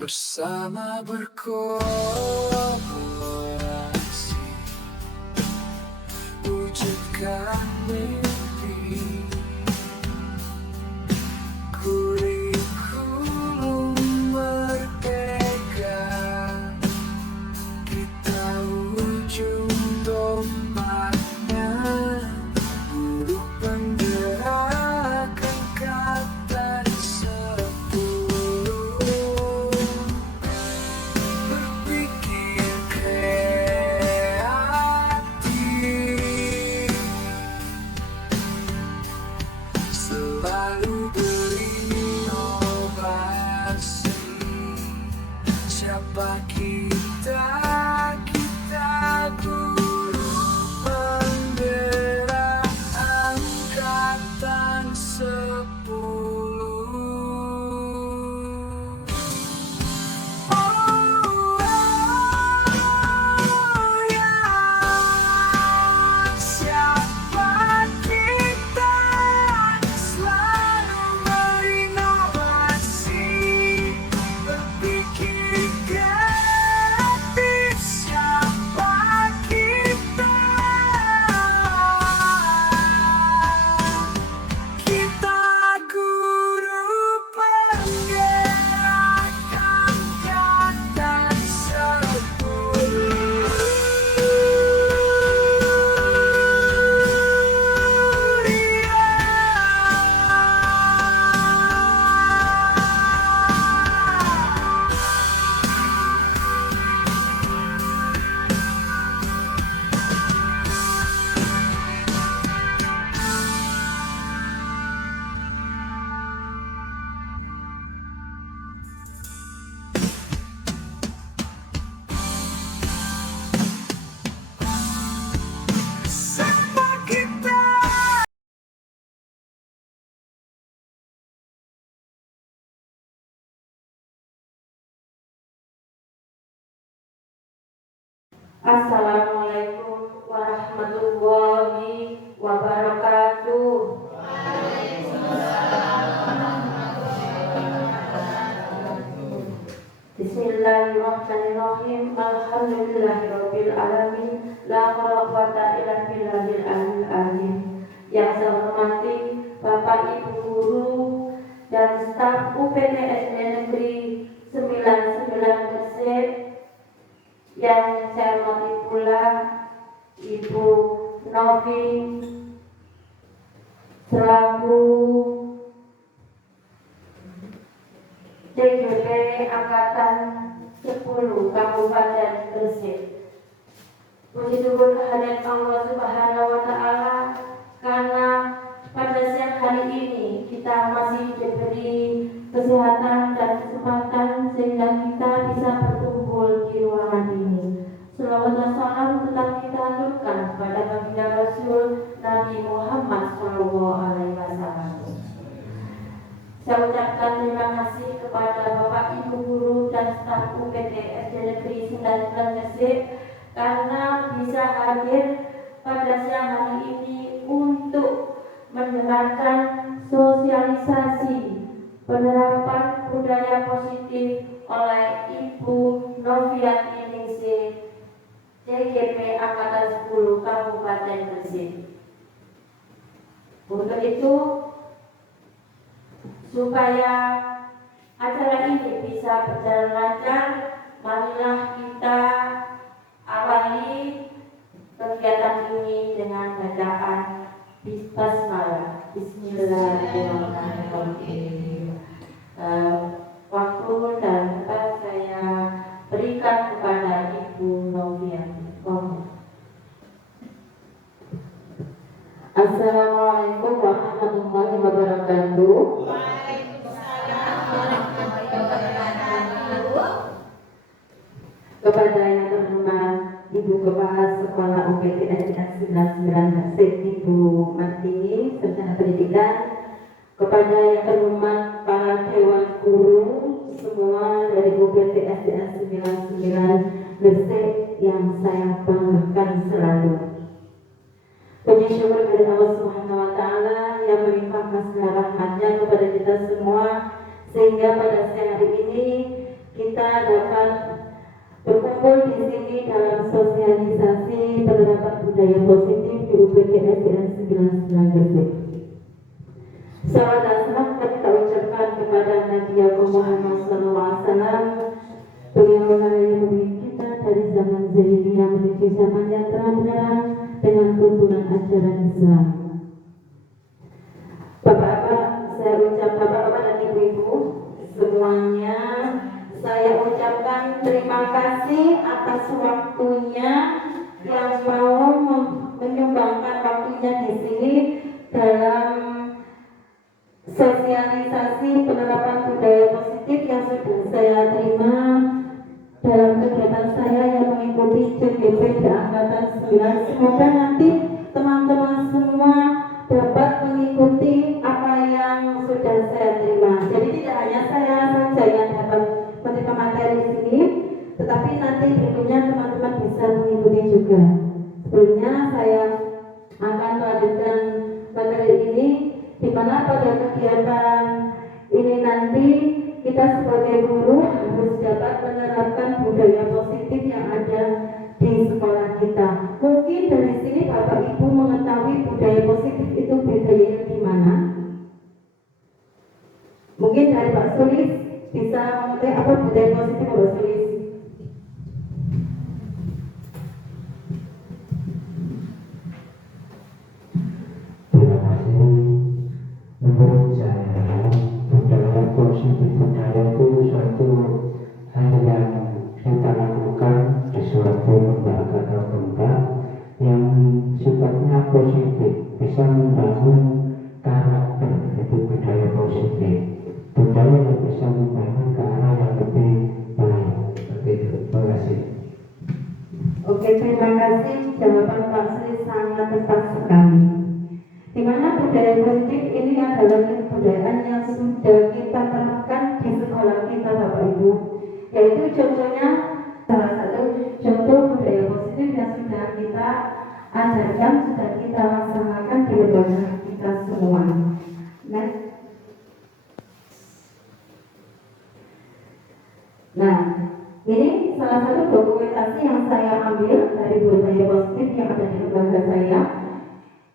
Bersama berkolaborasi wujudkan mimpi. Kurikulum merdeka, kita ujung tombaknya. Guru penggerak angkatan 10, berpikir kreatif, selalu berinovasi. Siapa kita? Kita guru penggerak angkatan 10. Siapa kita? Selalu berinovasi, berpikir kreatif. Siapa kita? Kita guru penggerak angkatan 10. Siapa kita? Assalamualaikum warahmatullahi wabarakatuh. Bismillahirrahmanirrahim. Alhamdulillahirabbil alamin. La haula wala quwwata illa billahil aliyyil azim. Yang saya hormati Bapak Ibu guru dan staf UPT SD Negeri 99 Gresik. Yang saya hormati pula Ibu Novi selaku DGP Angkatan 10 Kabupaten Gresik. Puji syukur kehadirat Allah Subhanahu wa Ta'ala, karena pada siang hari ini kita masih diberi kesehatan dan kesempatan sehingga kita bisa berkumpul di ruangan ini. Salawat dan salam tetap kita aturkan pada baginda Rasul Nabi Muhammad SAW. Saya ucapkan terima kasih kepada Bapak Ibu guru dan staf UPT SD Negeri 99 Gresik karena bisa hadir pada siang hari ini untuk mendengarkan sosialisasi penerapan budaya positif oleh Ibu Noviati Ningsih, DGP Angkatan 10 Kabupaten Gresik. Untuk itu, supaya acara ini bisa berjalan lancar, marilah kita awali kegiatan ini dengan bacaan basmalah. Bismillahirrahmanirrahim. Waktu dan tempat saya berikan kepada Ibu Noviati. Assalamualaikum warahmatullahi wabarakatuh. Kepada yang terhormat Ibu Kepala Sekolah UPT SD 99 Gresik, Ibu Martini, Sarjana Pendidikan, kepada yang terhormat para dewan guru semua dari UPT SD 99 Gresik yang saya banggakan selalu. Puji syukur kepada Allah Subhanahu wa Ta'ala yang melimpahkan segala rahmatnya kepada kita semua, sehingga pada siang hari ini kita dapat berkumpul di sini dalam sosialisasi penerapan budaya positif di UPT SDN 99 Gresik. Salam dan salam kita ucapkan kepada Nabi Muhammad SAW, beliau yang membimbing kita dari zaman jahiliyah menuju zaman yang terang benderang dengan tuntunan ajaran Islam. Bapak-bapak, saya ucap bapak-bapak dan ibu-ibu semuanya, saya ucapkan terima kasih atas waktunya yang mau menyumbangkan waktunya di sini dalam sosialisasi penerapan budaya positif yang sudah saya terima dalam kegiatan saya yang mengikuti CGP di Angkatan 9. Semoga nanti teman-teman semua dapat mengikuti apa yang sudah saya terima. Jadi tidak hanya saya saja yang dapat menerima materi di sini, tetapi nanti berikutnya teman-teman bisa mengikuti juga. Sebelumnya saya akan melanjutkan materi ini, di mana pada kegiatan ini nanti kita sebagai guru harus dapat menerapkan budaya positif yang ada di sekolah kita. Mungkin dari sini Bapak Ibu mengetahui budaya positif itu budayanya di mana? Mungkin dari Pak Sulis bisa mengetahui apa budaya positif Pak Sulis? Terima kasih. Menurut saya, budaya positif budaya itu suatu hal yang kita lakukan di suatu lembaga tertentu yang sifatnya positif, bisa membangun karakter, itu budaya positif. Budaya yang bisa membangun ke arah yang lebih baik. Seperti itu. Terima kasih. Oke, terima kasih. Jawaban Pak Sri sangat tepat sekali. Di mana budaya positif ini adalah kebudayaan yang sudah kita terapkan di sekolah kita Bapak Ibu. Yaitu contohnya salah satu contoh budaya positif yang sudah kita ajarkan, sudah kita laksanakan di lembaga kita semua. Nah, ini salah satu dokumentasi yang saya ambil dari budaya positif yang ada di lembaga saya,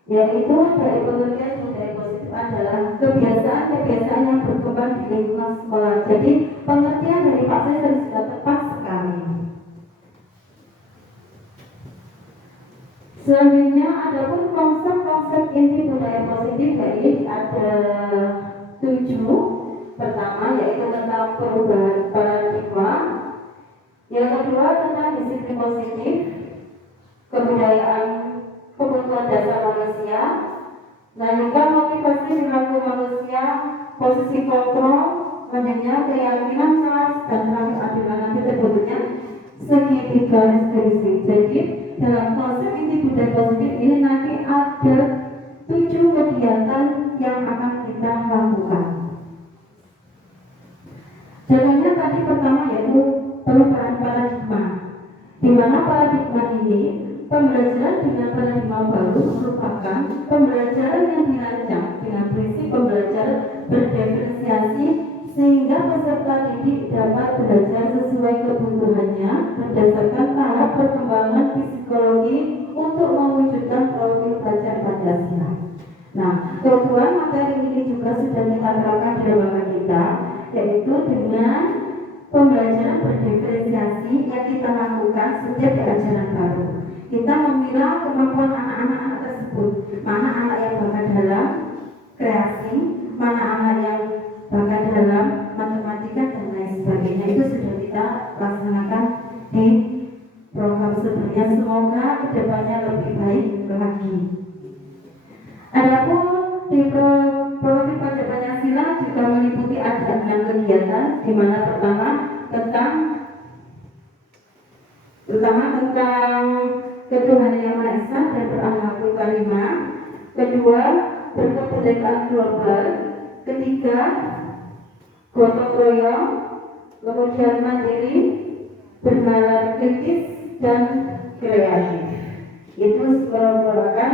yaitu dari pengertian budaya positif adalah kebiasaan-kebiasaan yang berkembang di lingkungan sekolah. Jadi pengertian dari Pak Sri sudah tepat sekali. Selanjutnya adapun konsep-konsep inti budaya positif, yaitu ada 7. Pertama yaitu tentang perubahan paradigma, yang kedua tentang disiplin positif, kebudayaan kebutuhan dasar manusia, juga motivasi perilaku manusia, posisi kontrol, kemudian keyakinan kelas, dan terakhir adalah nanti terbentuknya segitiga restriksi. Jadi dalam konsep inti budaya positif ini nanti ada 7 kegiatan yang akan kita lakukan. Contohnya tadi pertama yaitu perubahan paradigma, di mana paradigma ini pembelajaran dengan paradigma baru merupakan pembelajaran yang dirancang dengan prinsip pembelajaran berdiferensiasi sehingga peserta didik dapat belajar sesuai kebutuhannya berdasarkan tahap perkembangan psikologi untuk mewujudkan profil belajar Pancasila. Nah, kedua materi ini juga sudah kita terapkan di lembaga kita, yaitu dengan pembelajaran berdiferensiasi yang kita lakukan sejak di ajaran baru. Kita memilah kemampuan anak-anak tersebut, mana anak yang bakat dalam kreasi, mana anak yang bakat dalam matematika dan lain sebagainya. Itu sudah kita laksanakan di program sebelumnya. Semoga kedepannya lebih baik lagi. Adapun di profil pelajar Pancasila juga meliputi ada 6 kegiatan, di mana pertama tentang ketuhanan yang Maha Esa dan berakhlakul karimah, kedua berkebinekaan global, ketiga gotong royong, kemudian mandiri, bernalar kritis dan kreatif. Itu merupakan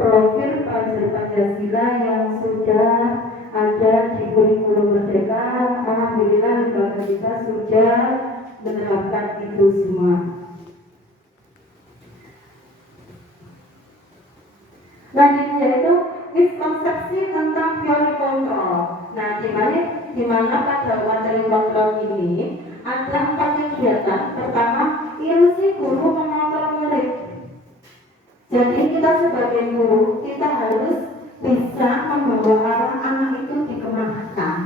profil pelajar Pancasila yang sudah ada di kurikulum Merdeka. Alhamdulillah lembaga kita sudah mendapat itu semua. Selanjutnya itu miskonsepsi tentang teori kontrol. Nah, di mana pada teori kontrol ini ada 4 kegiatan. Pertama, ilusi guru mengontrol murid. Jadi kita sebagai guru, kita harus bisa membawa anak itu dikemanakan,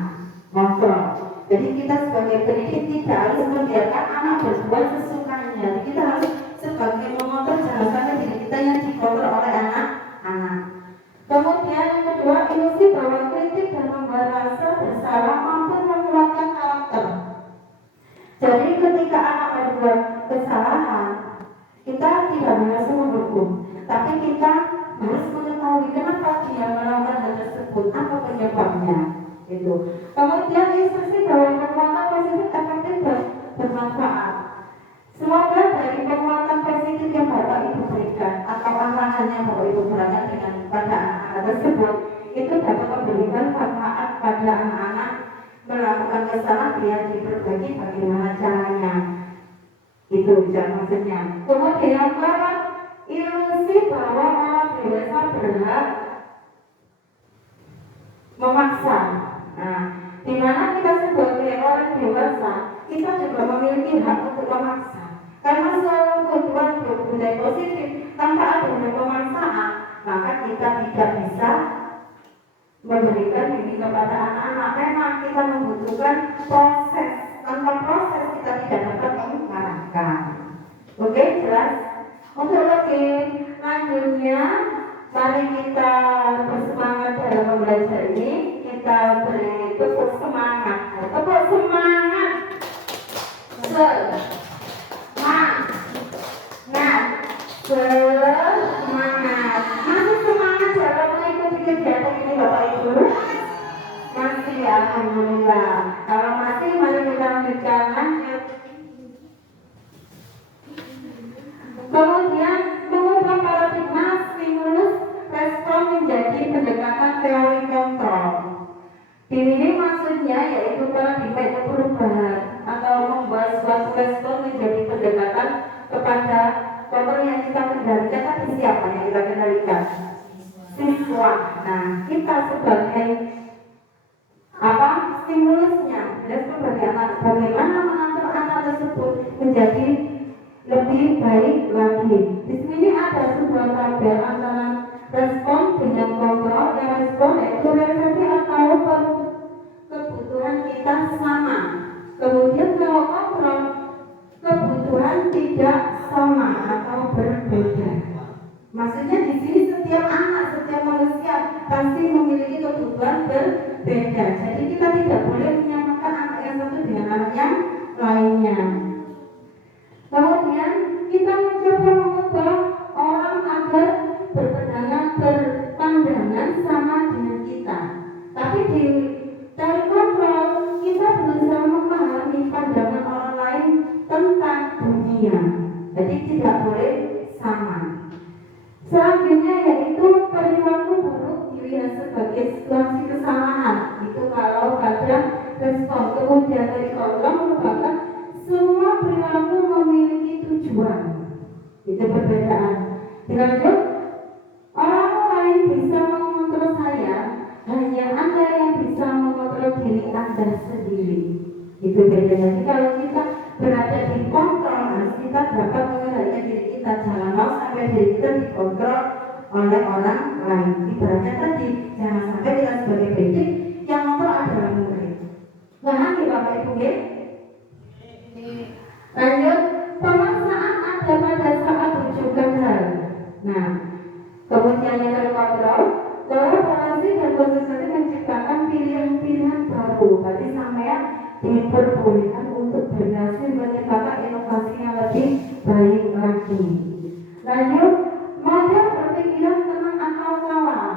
kontrol. Jadi kita sebagai pendidik tidak harus membiarkan anak berbuat sesukanya. Jadi kita harus sebagai mengontrol, jangan sampai diri kita yang dikontrol oleh anak. Kemudian yang kedua, ilusi bahwa kritik dan membuat rasa bersalah mampu menguatkan karakter. Jadi ketika anak berbuat kesalahan, kita tidak langsung menghukum, tapi kita harus mengetahui kenapa dia melakukan hal tersebut, apa penyebabnya. Itu. Kemudian instruksi bahwa penguatan positif efektif dan bermanfaat. Semoga dari penguatan positif yang Bapak Ibu berikan atau arahan yang Bapak Ibu berikan dengan pada anak-anak tersebut itu dapat memberikan manfaat pada anak-anak melakukan kesalahan yang diperbaiki bagaimana caranya. Itu maksudnya. Kemudian bahwa ilusi bahwa orang dewasa berhak memaksa. Nah, di mana kita sebagai orang dewasa kita juga memiliki hak untuk memaksa. Karena selalu kebutuhan budaya positif tanpa adanya pemaksaan, maka kita tidak bisa memberikan ini kepada anak-anak. Memang kita membutuhkan proses. Tanpa proses kita tidak dapat mengarahkan. Oke, jelas? Untuk lebih lanjutnya, mari kita bersemangat dalam belajar ini. Kita beri tepuk semangat. Tepuk semangat. Semangat. Masih semangat dalam mengikuti kegiatan ini Bapak Ibu? Masih, alhamdulillah. Kalau masih, mari kita lanjutkan. Lanjut. Kemudian mengubah paradigma stimulus respon menjadi pendekatan teori kontrol. Ini maksudnya yaitu paradigma itu perubahan atau membuat suatu respon menjadi pendekatan kepada kontrol yang kita kendalikan. Tapi siapa yang kita kendalikan? Siswa. Nah, kita sebagai stimulusnya, respon bagi anak, bagaimana mengatur anak tersebut menjadi lebih baik lagi. Di sini ada sebuah tabel antara respon dengan kontrol. Yang respon yaitu referensi atau kebutuhan kita sama. Kemudian kalau kontrol, kebutuhan tidak sama atau berbeda. Maksudnya di sini setiap anak, setiap manusia pasti memiliki kebutuhan berbeda. Jadi kita tidak boleh menyamakan anak yang satu dengan anak yang lainnya. Kemudian kita mencoba mengubah orang agar berpandangan sama dengan kita. Tapi di teori kontrol kita berusaha memahami pandangan orang lain tentang dunia. Jadi tidak boleh sama. Selanjutnya yaitu perilaku buruk dilihat sebagai situasi kesalahan. Itu kalau ada respon. Kemudian dari kontrol merupakan semua perilaku memiliki tujuan. Itu perbedaan. Dilanjut, orang lain bisa mengontrol saya, hanya Anda yang bisa mengontrol diri Anda sendiri. Itu bedanya. Jadi kalau kita berada di kontrol, kita dapat mengendalikan diri kita. Jangan mau sampai diri kita dikontrol oleh orang lain. Ibaratnya tadi, jangan sampai kita sebagai pendidik yang mengontrol adalah murid. Paham ya Bapak Ibu ya? Lanjut, pemaksaan ada pada saat rujukan hal. Nah, kemudian yang terkontrol, kolaborasi dan konsistensi menciptakan pilihan-pilihan baru. Berarti sampai diperbolehkan untuk berhasil menciptakan inovasi yang lebih baik lagi. Lanjut, model berpikiran tenang atau kalah.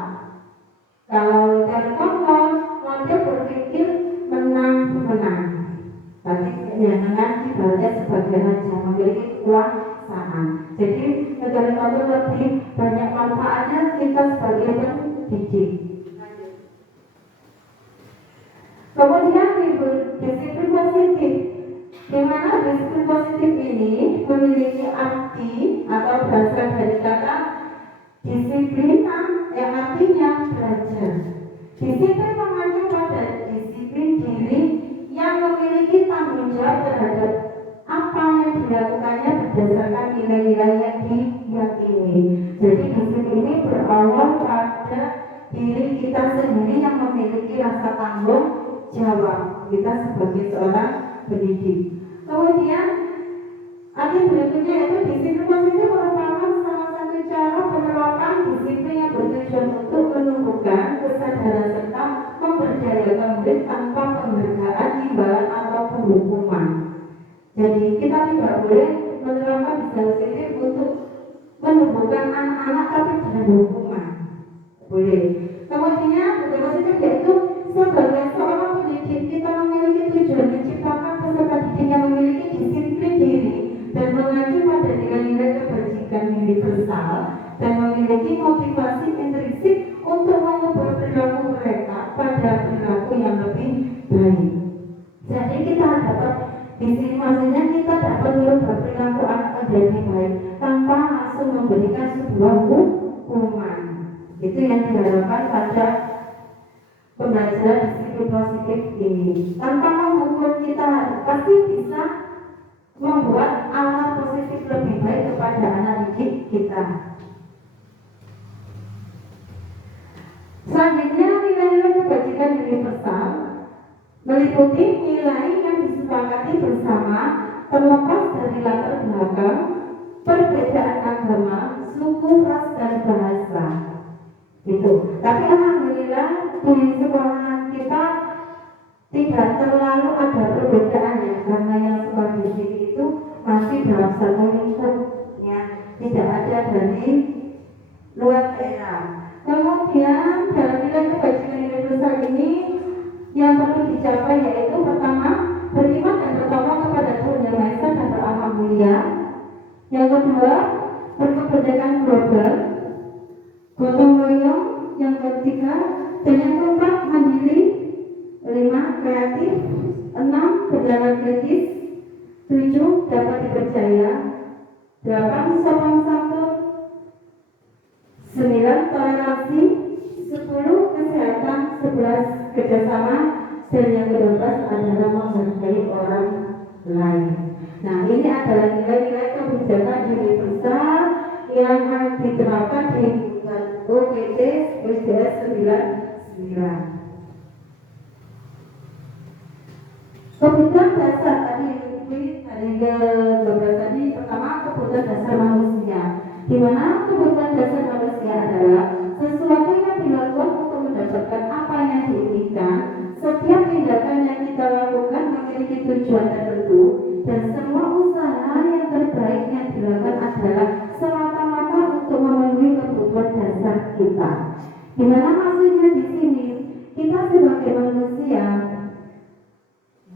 Kalau terkontrol, model berpikir menang-menang. Berarti dengan ibaratnya sebagai raja memiliki kekuasaan. Jadi negara itu lebih banyak manfaatnya kita sebagai pendidik. Kemudian disiplin positif. Di mana disiplin positif dilakukannya berdasarkan nilai-nilai yang diyakini. Jadi di sini ini berawal pada diri kita sendiri yang memiliki rasa tanggung jawab kita sebagai seorang pendidik. Kemudian akhir berikutnya yaitu disiplin positif merupakan salah satu cara penerapan disiplin yang bertujuan untuk menumbuhkan kesadaran serta memberdayakan murid tanpa penghargaan, imbalan ataupun hukuman. Jadi kita tidak boleh menerapkan disiplin positif untuk menumbuhkan anak-anak tapi dengan hukuman. Boleh. Kemudian disiplin positif yaitu sebagai seorang pendidik kita memiliki tujuan menciptakan peserta didik yang memiliki disiplin diri dan mengacu pada nilai-nilai kebajikan universal dan memiliki motivasi intrinsik untuk mengubah perilaku mereka pada perilaku yang lebih baik. Jadi kita dapat di sini maksudnya kita dapat merubah perilaku anak menjadi baik tanpa langsung memberikan sebuah hukuman. Itu yang diharapkan pada pembelajaran disiplin positif ini. Tanpa menghukum kita pasti bisa membuat alat positif lebih baik kepada anak didik kita. Selanjutnya nilai-nilai kebajikan universal meliputi nilai yang disepakati bersama terlepas dari latar belakang, perbedaan agama, suku, ras, dan bahasa. Itu. Tapi alhamdulillah di sekolah kita tidak terlalu ada perbedaan ya, karena yang sekolah di sini itu masih dalam satu lingkup ya, tidak ada dari luar daerah. Kemudian dalam nilai kebajikan universal ini yang perlu dicapai yaitu pertama beriman dan bertakwa kepada Tuhan Yang Maha Esa dan berakhlak mulia. Yang kedua berkepentingan global, gotong royong. Yang ketiga dan yang keempat mandiri. 5 kreatif. 6 berjalan kritis. 7 dapat dipercaya. 8 sopan santun. 9 toleransi. 10 kesehatan. 11 kerjasama. Dan yang ke-12 adalah menghargai orang lain. Nah, ini adalah nilai-nilai kebijakan universal yang diterapkan di UPT SDS 99. Kebutuhan dasar tadi dari ke-12 tadi, pertama kebutuhan dasar manusia, di mana kebutuhan dasar manusia adalah sesuatu yang dilakukan untuk mendapatkan apa yang diinginkan. Setiap tindakan yang kita lakukan memiliki tujuan tertentu dan semua usaha yang terbaik yang dilakukan adalah semata-mata untuk memenuhi kebutuhan dasar kita. Di mana maksudnya di sini kita sebagai manusia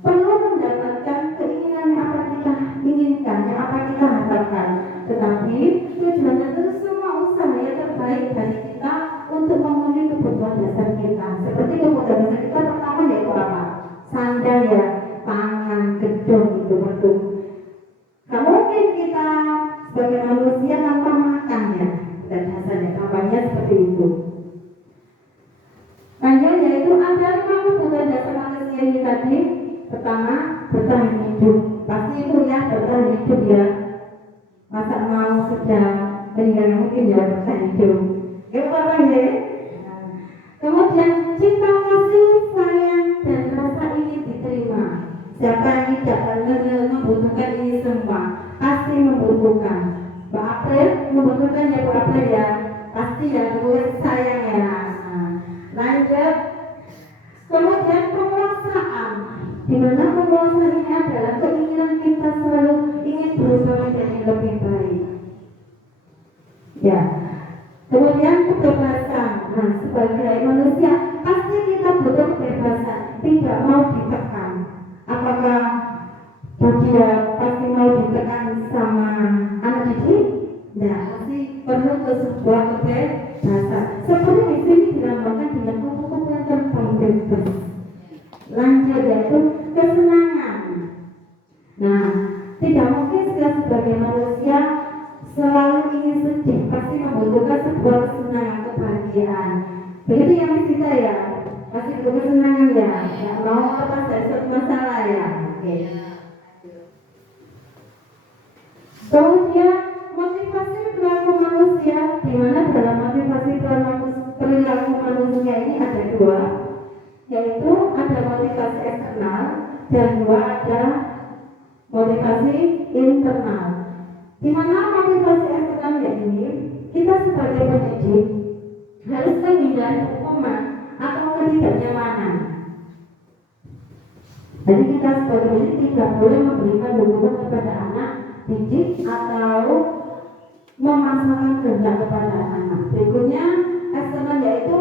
perlu mendapatkan keinginan yang apa kita inginkan, yang apa kita harapkan. Tetapi tujuannya itu semua usaha yang terbaik dari kita untuk memenuhi kebutuhan dasar kita. Seperti kebutuhan dasar kita pertama yaitu apa? Sandang ya, pangan, gedung itu betul. Gak mungkin kita sebagai manusia tanpa makan ya, dan dasarnya kampanye seperti itu. Lanjut yaitu ada 5 kebutuhan dasar manusia ini tadi. Pertama, bertahan hidup. Pasti itu ya, bertahan hidup ya. Masa mau sedang meninggal mungkin ya bertahan hidup. Itu apa ya? Kemudian cinta, kasih, sayang, dan rasa ingin diterima. Siapa yang tidak membutuhkan ini semua? Pasti membutuhkan. Mbak April membutuhkan ya Bu April ya. Pasti ya Bu sayang ya. Lanjut. Kemudian penguasaan. Di mana penguasaan ini adalah keinginan kita selalu ingin berusaha menjadi lebih baik. Ya. Kemudian kebebasan. Nah, sebagai manusia pasti kita butuh kebebasan, tidak mau ditekan. Apakah dia pasti mau ditekan sama anak didik? Nah, pasti perlu ke sebuah kebebasan. Seperti di sini dilambangkan dengan kupu-kupu yang terbang bebas. Lanjut yaitu kesenangan. Nah, tidak mungkin kita sebagai manusia selalu ingin sedih, pasti membutuhkan sebuah kesenangan, kebahagiaan. Begitu yang kita ya, pasti butuh kesenangan ya, nggak mau lepas dari suatu masalah ya. Oke. Kemudian motivasi perilaku manusia, di mana dalam motivasi perilaku manusia ini ada dua, yaitu ada motivasi eksternal dan dua ada motivasi internal. Di mana motivasi eksternal ini kita sebagai pendidik harus menghindari hukuman atau ketidaknyamanan. Jadi kita sebagai pendidik tidak boleh memberikan hukuman kepada anak didik atau memasangkan kehendak kepada anak. Berikutnya eksternal yaitu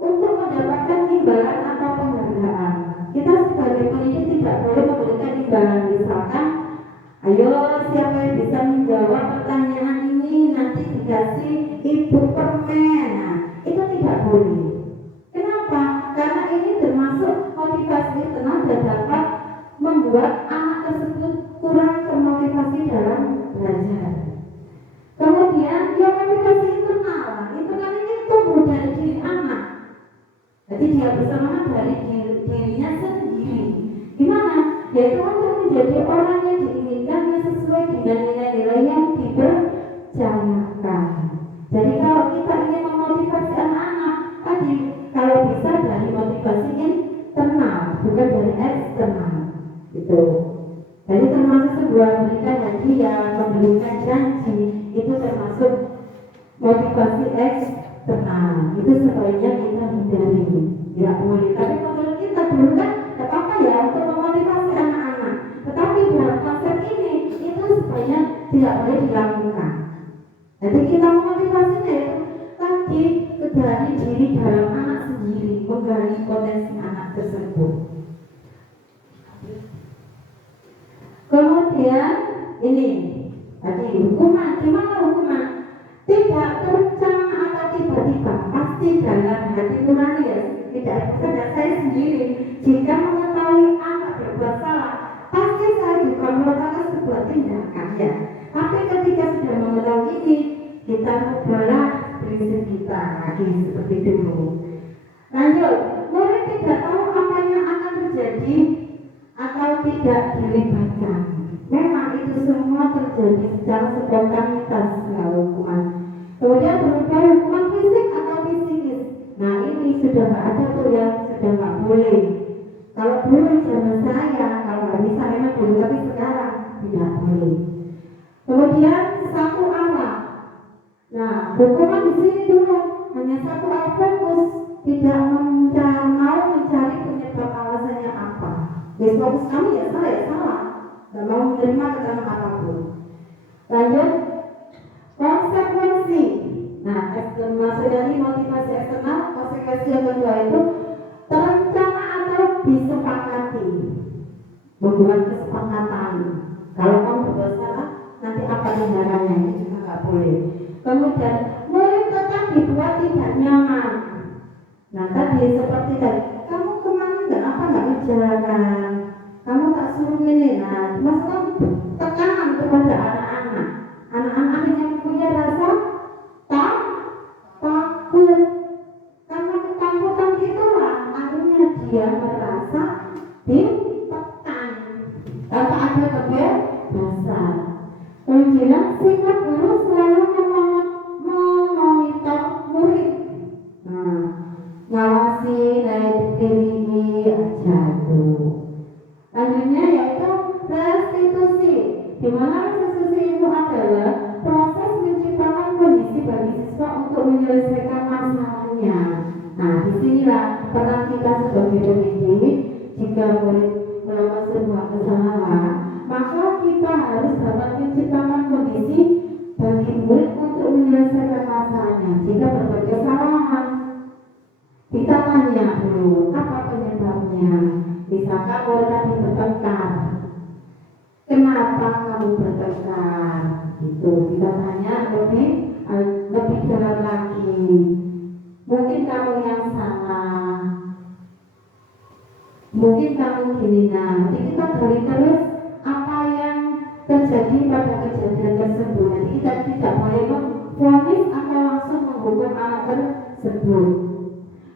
untuk mendapatkan imbalan atau penghargaan. Kita sebagai pendidik tidak boleh memberikan imbalan, misalkan ayo siapa yang bisa menjawab pertanyaan ini nanti dikasih ibu permen. Nah, itu tidak boleh. Kenapa? Karena ini termasuk motivasi internal dan dapat membuat anak tersebut kurang termotivasi dalam belajar. Kemudian yang motivasi internal ini tumbuh dari diri anak. Jadi dia bersama dari dirinya sendiri. Gimana? Yaitu untuk menjadi orang yang diinginkan yang sesuai dengan nilai-nilai yang dipercayakan. Jadi kalau kita ingin memotivasi anak-anak tadi, kalau bisa dari motivasi internal, bukan dari eksternal. Itu. Jadi termasuk sebuah memberikan hadiah, memberikan janji, itu termasuk motivasi eksternal. Itu sebaiknya kita hindari. Tidak boleh. Tapi menurut kita dulu kan tidak apa-apa ya untuk memotivasi anak-anak. Tetapi dalam konsep ini itu sebaiknya tidak boleh dilakukan. Jadi kita memotivasinya itu tadi dari diri dalam anak sendiri, menggali potensi anak tersebut. Kemudian ini tadi hukuman, gimana hukuman? Tidak terencana atau tiba-tiba, pasti dalam hati nurani ya. Tidak saja saya sendiri jika mengetahui anak berbuat salah, pasti saya juga melakukan sebuah tindakan ya. Tapi ketika sudah mengetahui ini, kita ubahlah prinsip kita lagi seperti dulu. Lanjut, murid tidak tahu apa yang akan terjadi atau tidak dilibatkan. Memang itu semua terjadi secara spontanitas hukuman. Kemudian berupa hukuman fisik atau psikis. Nah ini sudah nggak ada tuh yang sudah nggak boleh. Kalau dulu zaman saya, kalau nggak bisa memang dulu, tapi sekarang tidak boleh. Kemudian satu arah. Nah hukuman di sini dulu hanya satu arah fokus, tidak mau mencari penyebab alasannya apa. Jadi fokus kami ya salah. Tidak mau menerima keterangan apapun. Lanjut, konsekuensi. Nah, maksud dari motivasi eksternal, konsekuensi yang kedua itu terencana atau disepakati, membuat kesepakatan. Kalau kamu berbuat salah, nanti apa tindakannya, ini juga nggak boleh. Kemudian, murid tetap dibuat tidak nyaman. Nah, tadi seperti tadi, kamu kemarin kenapa nggak berjalan? Kamu tak suruh ini, nah, maksudnya tekanan kepada anak-anak. Anak-anak yang punya rasa takut. Karena ketakutan itulah akhirnya dia merasa ditekan tanpa ada kebebasan. Kemudian sikap guru selalu memonitor murid. Nah, ngawasi dari diri aja tuh. Selanjutnya yaitu restitusi, di mana restitusi itu adalah proses menciptakan kondisi bagi siswa untuk menyelesaikan masalahnya. Nah, disinilah peran kita sebagai pendidik. Jika murid melakukan sebuah kesalahan, maka kita harus dapat menciptakan kondisi bagi murid untuk menyelesaikan masalahnya. Jika berbuat kesalahan, kita tanya dulu apa penyebabnya. Misalkan murid tadi bertengkar, kenapa kamu bertengkar? Itu kita tanya lebih dalam lagi. Mungkin kamu yang salah, mungkin kamu gini. Nah, jadi kita gali terus apa yang terjadi pada kejadian tersebut. Jadi kita tidak boleh memvonis atau langsung menghukum anak tersebut.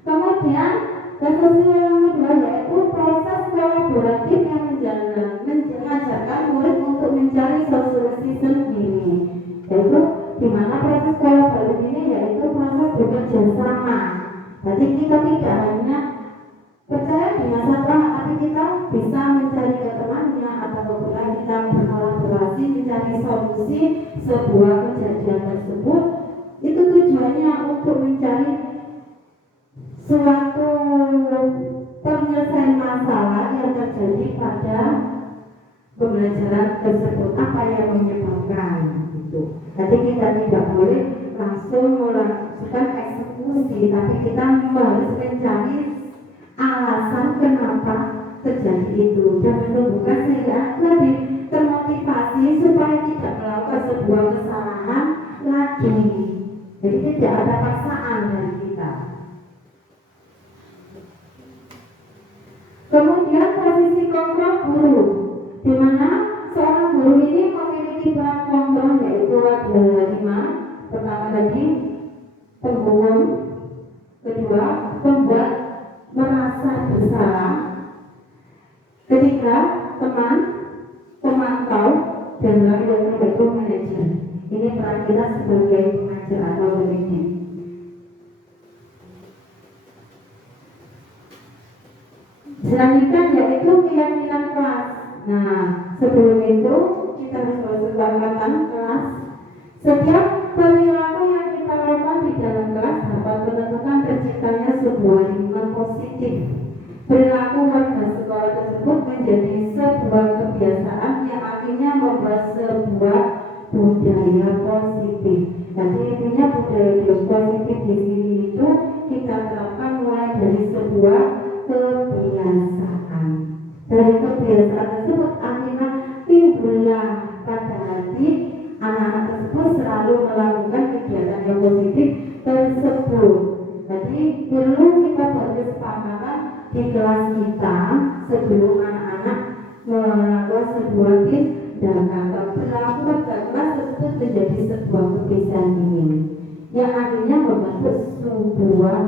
Kemudian restitusi yang kedua yaitu proses kolaboratif yang mengajarkan murid untuk mencari solusi sendiri. bekerjasama. Jadi kita tidak hanya percaya dengan satu orang, tapi kita bisa mencari ke temannya atau kemudian kita berkolaborasi mencari solusi sebuah kejadian tersebut. Itu tujuannya untuk mencari suatu penyelesaian masalah yang terjadi pada pembelajaran tersebut, apa yang menyebabkan gitu. Jadi kita tidak boleh langsung melakukan eksekusi, tapi kita harus mencari alasan kenapa terjadi itu dan menumbuhkan sehingga lebih termotivasi supaya tidak melakukan sebuah kesalahan lagi. Jadi tidak ada paksaan dari kita. Kemudian posisi kontrol guru, di mana seorang guru ini memiliki peran kontrol, yaitu ada 5. Pertama tadi penghukum, kedua pembuat merasa bersalah, ketiga teman, pemantau, dan lain-lain, yaitu manajer. Ini peran kita sebagai pengajar atau pemimpin. Selanjutnya yaitu keyakinan kelas. Nah, sebelum itu kita harus kesepakatan kelas. Setiap perilaku yang kita lakukan di dalam kelas dapat menentukan terciptanya sebuah lingkungan positif. Perilaku warga sekolah tersebut menjadi sebuah kebiasaan yang akhirnya membuat sebuah budaya positif. Jadi intinya budaya positif di sini itu kita terapkan mulai dari sebuah kebiasaan. Dari kebiasaan tersebut akhirnya timbullah pada hati anak-anak tersebut selalu melakukan kegiatan yang positif tersebut. Jadi perlu kita buat kesepakatan di kelas kita sebelum anak-anak melakukan sebuah tindakan berlaku pada kelas tersebut menjadi sebuah kebiasaan ini yang akhirnya membentuk sebuah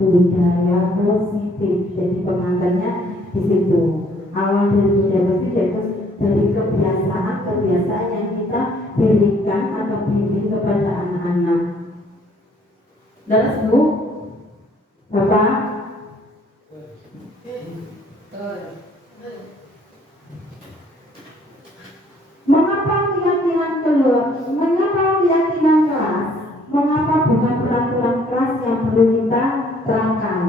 budaya positif. Jadi pengantarnya di situ. Awal dari budaya positif yaitu dari kebiasaan yang kita berikan atau bimbing kepada anak-anak. Terus Bu, Bapak, mengapa keyakinan kelas? Mengapa bukan peraturan kelas yang perlu kita terangkan?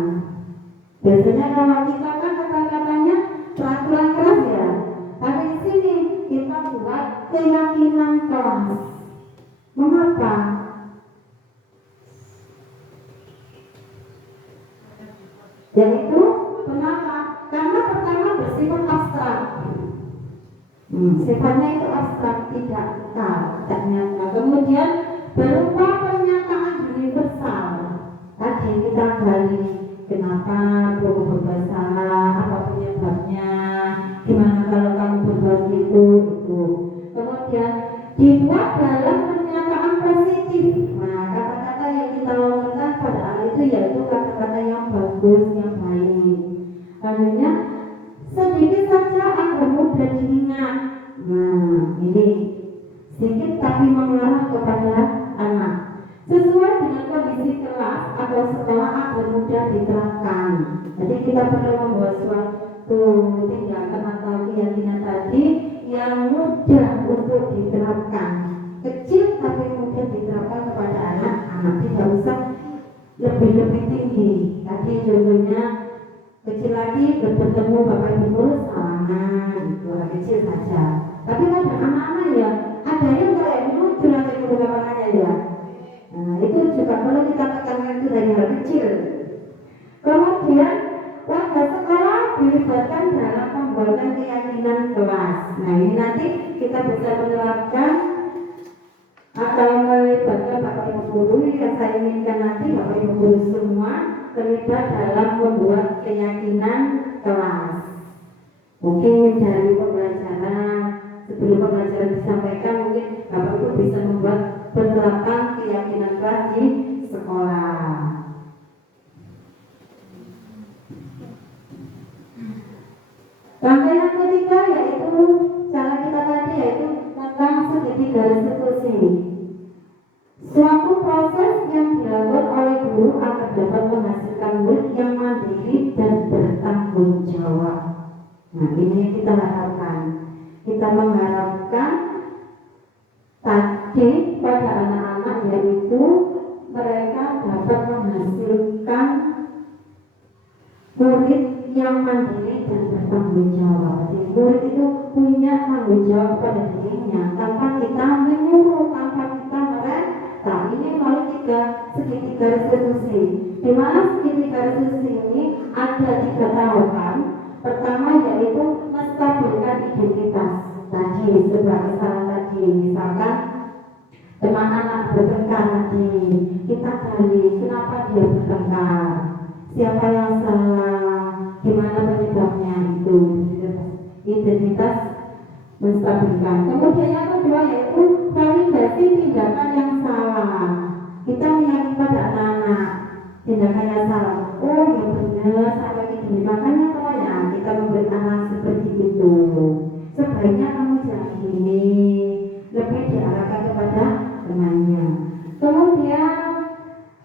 Biasanya kalau kita kan kata-katanya peraturan kelas ya, tapi di sini kita buat keyakinan kelas. Mengapa? Yaitu kenapa? Karena pertama bersifat abstrak. Sifatnya itu abstrak, tidak kekal, tidak nyata. Kemudian berupa pernyataan universal. Tadi kita gali kenapa kamu berbuat salah, apa penyebabnya, gimana kalau kamu berbuat itu. Kemudian dibuat dalam pernyataan positif. Nah, kata-kata yang kita lakukan pada hal itu yaitu kata-kata yang bagus, yang baik. Artinya sedikit saja agar mudah diingat. Nah, ini sedikit tapi mengarah kepada anak. Sesuai dengan kondisi kelas atau sekolah agar mudah diterapkan. Jadi kita perlu membuat suatu tindakan atau keyakinan tadi yang mudah untuk diterapkan. Kecil tapi mudah diterapkan kepada anak-anak. Tidak usah lebih tinggi. Tadi contohnya kecil lagi bertemu bapak ibu guru salaman, itu kecil saja. Tapi kan anak-anak ya ada yang kayak lucu nanti kebukaannya ya. Nah, itu juga perlu kita tekankan itu dari hal kecil. Kemudian warga sekolah dilibatkan dalam pembuatan keyakinan kelas. Nah, ini nanti kita bisa menerapkan atau melibatkan bapak ibu guru yang saya inginkan nanti bapak ibu guru semua terlibat dalam membuat keyakinan kelas. Mungkin dari pembelajaran sebelum pembelajaran disampaikan mungkin bapak ibu bisa membuat penerapan keyakinan kelas di sekolah. Rangkaian ketiga yaitu cara kita tadi yaitu tentang segitiga restitusi. Suatu proses yang dilakukan oleh guru agar dapat menghasilkan murid yang mandiri dan bertanggung jawab. Nah, ini yang kita harapkan. Kita mengharapkan tadi pada anak-anak, yaitu mereka dapat menghasilkan murid yang mandiri dan bertanggung jawab. Jadi murid itu punya tanggung jawab pada dirinya tanpa kita menyuruh, tanpa kita mereka. Ini melalui segitiga restitusi. Di mana segitiga restitusi ini ada 3 tahapan. Pertama yaitu menstabilkan identitas. Tadi sebagai salah tadi, misalkan teman anak bertengkar tadi, kita gali kenapa dia bertengkar, siapa yang salah, gimana penyebabnya itu. Identitas menstabilkan. Kemudian yang kedua yaitu validasi tindakan yang salah. Kita meyakini pada anak-anak tindakan yang salah. Oh ya benar, sampai begini. Makanya kalau ya kita memberi anak seperti itu, sebaiknya kamu jangan gini, lebih diarahkan kepada temannya. Kemudian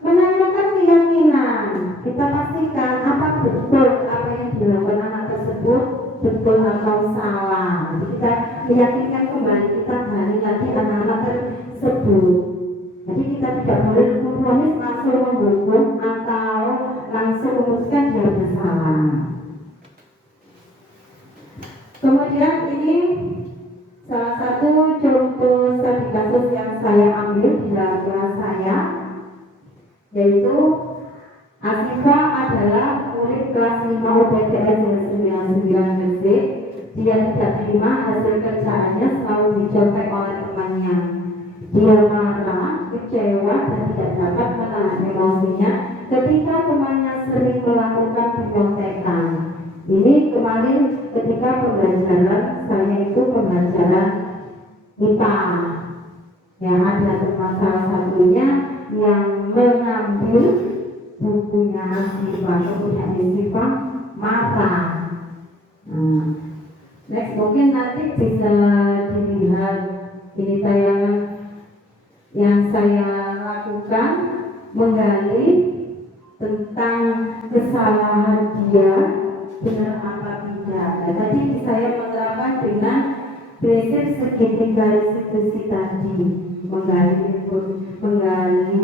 menanyakan keyakinan. Kita pastikan apa betul apa yang dilakukan anak tersebut betul atau salah. Jadi kita meyakinkan kembali, kita gali lagi anak-anak tersebut. Jadi kita tidak boleh memfonis langsung menghukum atau langsung memutuskan dia bersalah. Kemudian ini salah satu contoh studi kasus yang saya ambil di dalam kelas saya, yaitu Asifa adalah murid kelas 5 UPTS 99 BC. Dia tidak terima hasil kerjaannya, selalu dicontek oleh temannya. Dia marah, kecewa dan tidak dapat menahan emosinya ketika temannya sering melakukan pencontekan. Ini kemarin ketika pembelajaran saya itu pembelajaran IPA. Yang ada teman salah satunya yang mengambil bukunya Asifa, kemudian Asifa marah. Next mungkin nanti bisa dilihat ini tayangan yang saya lakukan menggali tentang kesalahan dia benar apa tidak. Nah, tadi saya menerapkan dengan prinsip segitiga restitusi tadi, menggali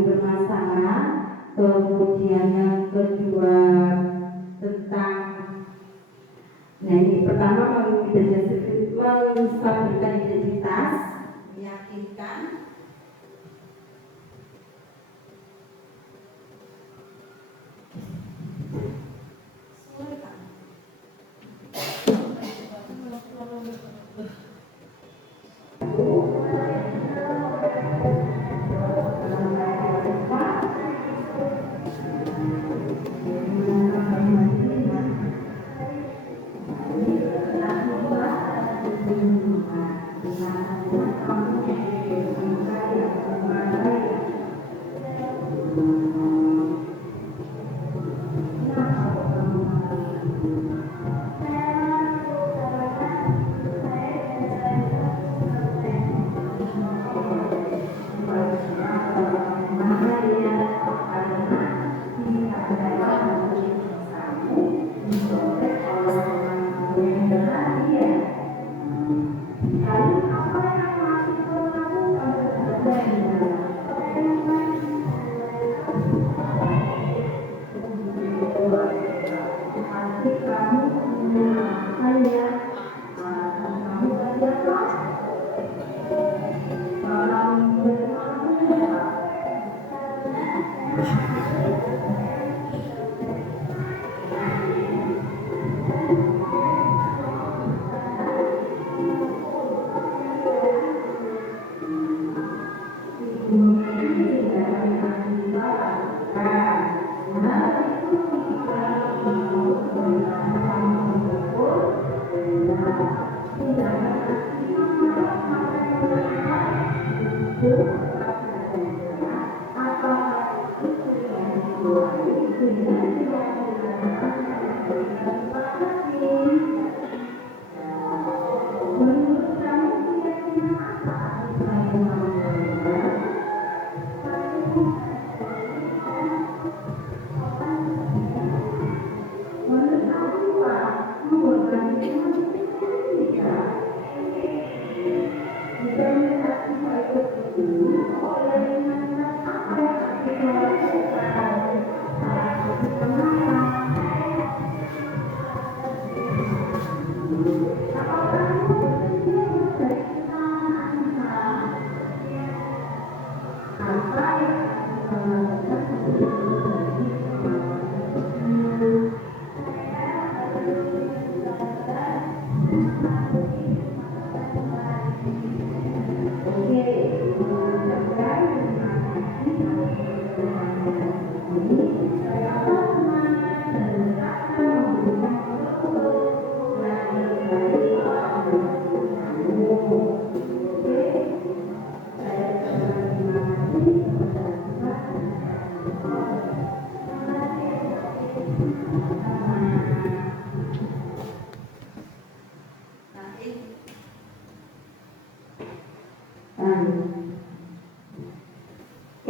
bermasalah. Kemudian yang kedua tentang, nah ini pertama menstabilkan identitas, meyakinkan.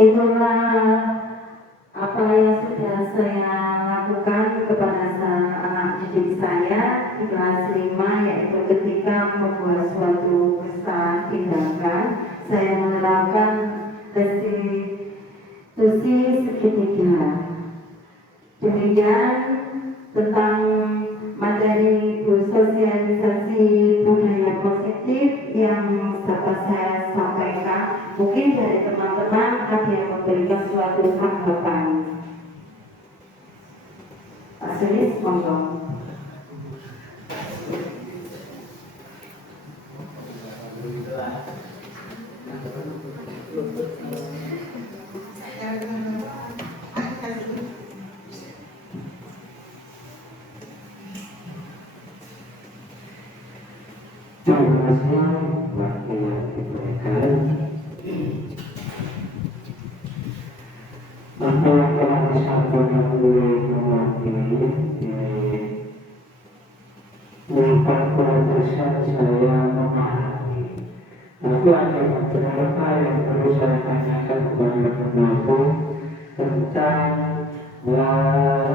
Itulah apa yang sudah saya lakukan kepada anak didik saya di kelas 5, yaitu ketika membuat suatu kesalahan tindakan, saya menerapkan restitusi segitiga. Demikian tentang materi sosialisasi budaya positif yang dapat saya sampaikan. Mungkin dari teman-teman ada yang memberikan suatu tanggapan. Pak Sulis, monggo. Terima kasih waktu yang diberikan. Apa yang telah disampaikan oleh mewakili di 40% saya memahami. Tapi ada beberapa yang perlu saya tanyakan kepada pengaku tentang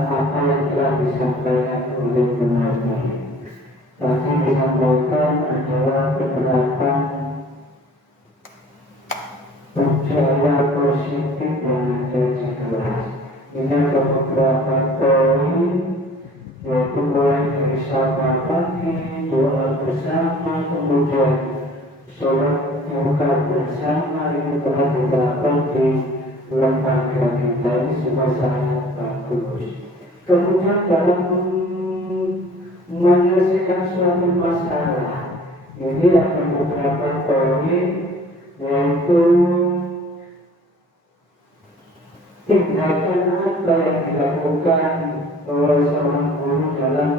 apa yang telah disampaikan oleh mewakili. Tadi disampaikan adalah beberapa budaya positif yang ada di kelas. Ini ada beberapa poin, yaitu mulai dari sapa pagi, doa bersama, kemudian sholat muka bersama. Ini telah diterapkan di lembaga kita, ini semua sangat bagus. Kemudian dalam menyelesaikan suatu masalah, ini ada beberapa poin, yaitu tindakan apa yang dilakukan oleh seorang guru dalam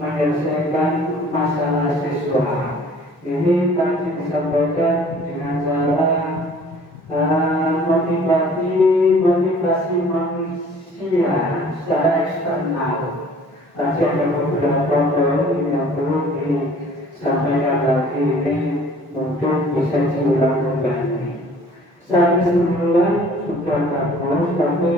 menyelesaikan masalah siswa. Ini tadi disampaikan dengan cara motivasi manusia secara eksternal. Tadi ada beberapa poin yang perlu disampaikan lagi, ini mungkin bisa diulang kembali. Saya semula sudah bagus, tapi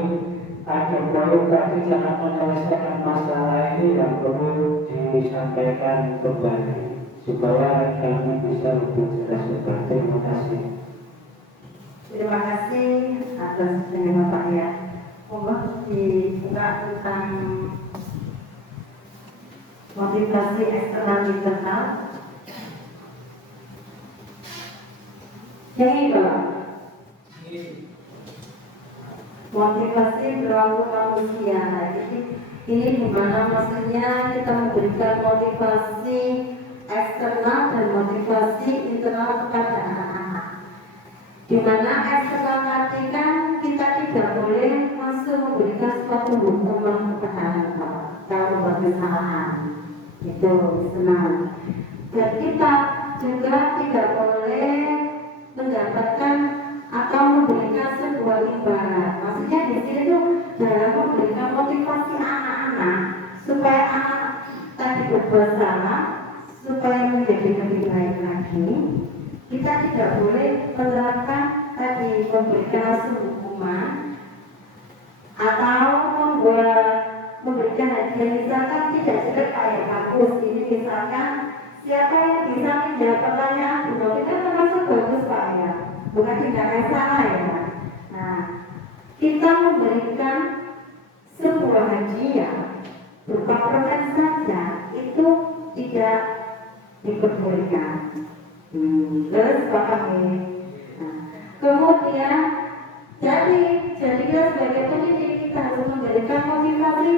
ada poin tadi cara menyelesaikan masalah ini yang perlu disampaikan kembali supaya kami bisa lebih jelas. Terima kasih. Terima kasih atas penjelasan Pak ya. Monggo dibuka tentang motivasi eksternal internal. Yang ini Pak. Motivasi perilaku manusia. Jadi ini dimana maksudnya kita memberikan motivasi eksternal dan motivasi internal kepada anak-anak. Dimana eksternal tadi kan kita tidak boleh langsung memberikan suatu hukuman kepada anak kalau membuat kesalahan. Itu senang. Dan kita juga tidak boleh mendapatkan atau memberikan sebuah imbalan. Maksudnya di sini tuh dalam memberikan motivasi anak-anak supaya anak tadi berbuat salah, supaya menjadi lebih baik lagi. Kita tidak boleh menerapkan tadi memberikan hukuman atau memberikan hadiah. Misalkan tidak jelek kayak bagus ini, misalkan siapa yang bisa menjawab pertanyaan Bu Novi, kan termasuk bagus Pak ya. bukan tindakan salah ya. Nah, kita memberikan sebuah hadiah berupa permen saja itu tidak diperbolehkan. Terus paham ya? Nah, kemudian jadi kita sebagai pendidik kita harus memberikan motivasi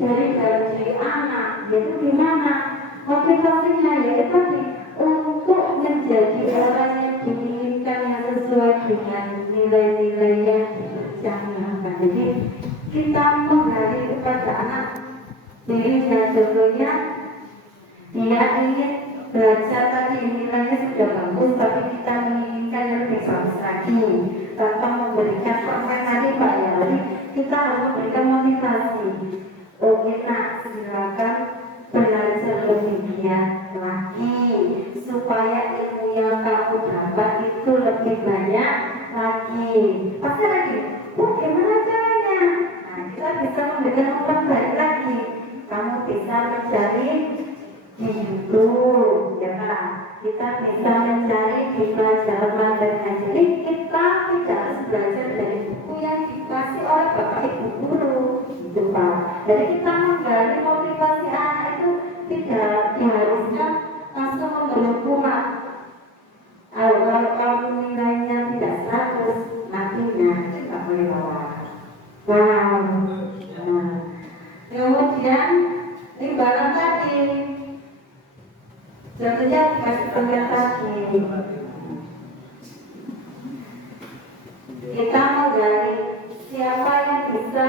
dari anak, yaitu gimana motivasinya, yaitu untuk menjadi orang yang diinginkan yang sesuai dengan nilai-nilai yang dicanangkan. Jadi kita menggali kepada anak dirinya, contohnya dia ingin belajar tadi nilainya sudah bagus, tapi kita menginginkan yang lebih bagus lagi tanpa memberikan permen tadi Pak ya. Kita harus memberikan motivasi. Oke nak, silakan belajar lebih giat lagi supaya ilmu yang kamu dapat itu lebih banyak lagi. Pasti lagi, gimana caranya? Nah, kita bisa memberikan permen lagi. Kamu bisa mencari di YouTube, ya kan? Kita bisa mencari di pelajaran materinya. Jadi kita tidak harus belajar dari buku yang dikasih oleh bapak ibu guru, gitu Pak. Jadi kita menggali motivasi anak itu tidak diharuskan langsung memberi hukuman. Kalau kamu nilainya tidak 100, nantinya itu nggak boleh bawa. Wow. Nah, kemudian imbalan tadi. Contohnya dikasih permen tadi. Kita menggali siapa yang bisa